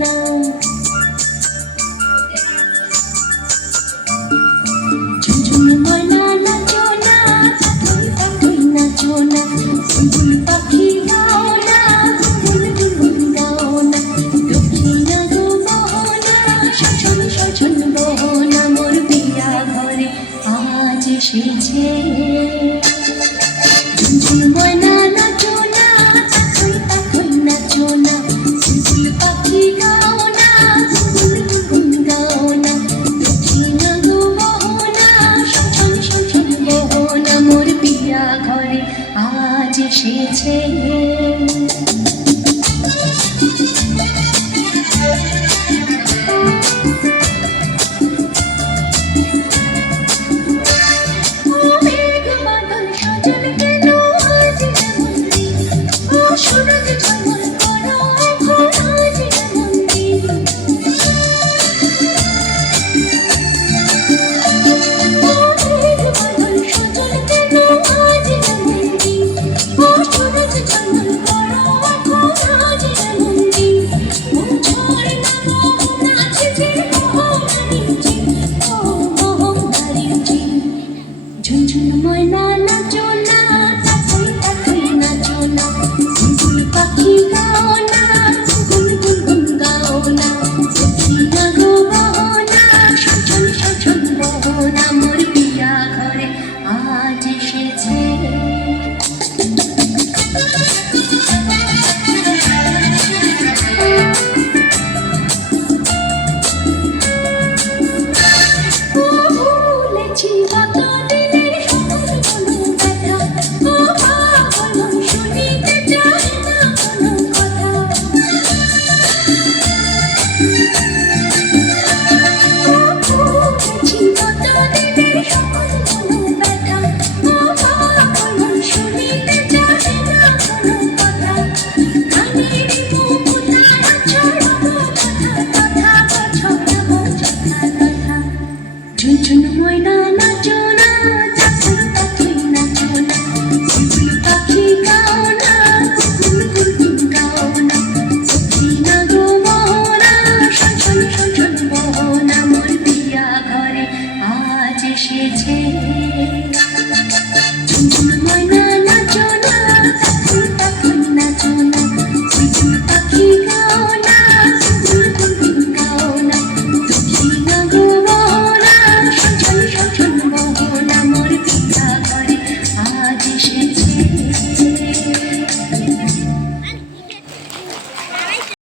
না ঝুনঝুন ময়না নাচো না পাখি পাখি নাচো না বুলবুল পাখি গাও না বুলবুল গাও না দক্ষিণা গো মোহনা সজন সজন মোহনা মোর বিয়া ঘরে আজ এসেছে ঝুনঝুন ময়না নাচো না পাখি পাখি নাচো না বুলবুল পাখি গাও না বুলবুল গাও না দক্ষিণা গো মোহনা সজন সজন মোহনা মোর বিয়া ঘরে আজ এসেছে।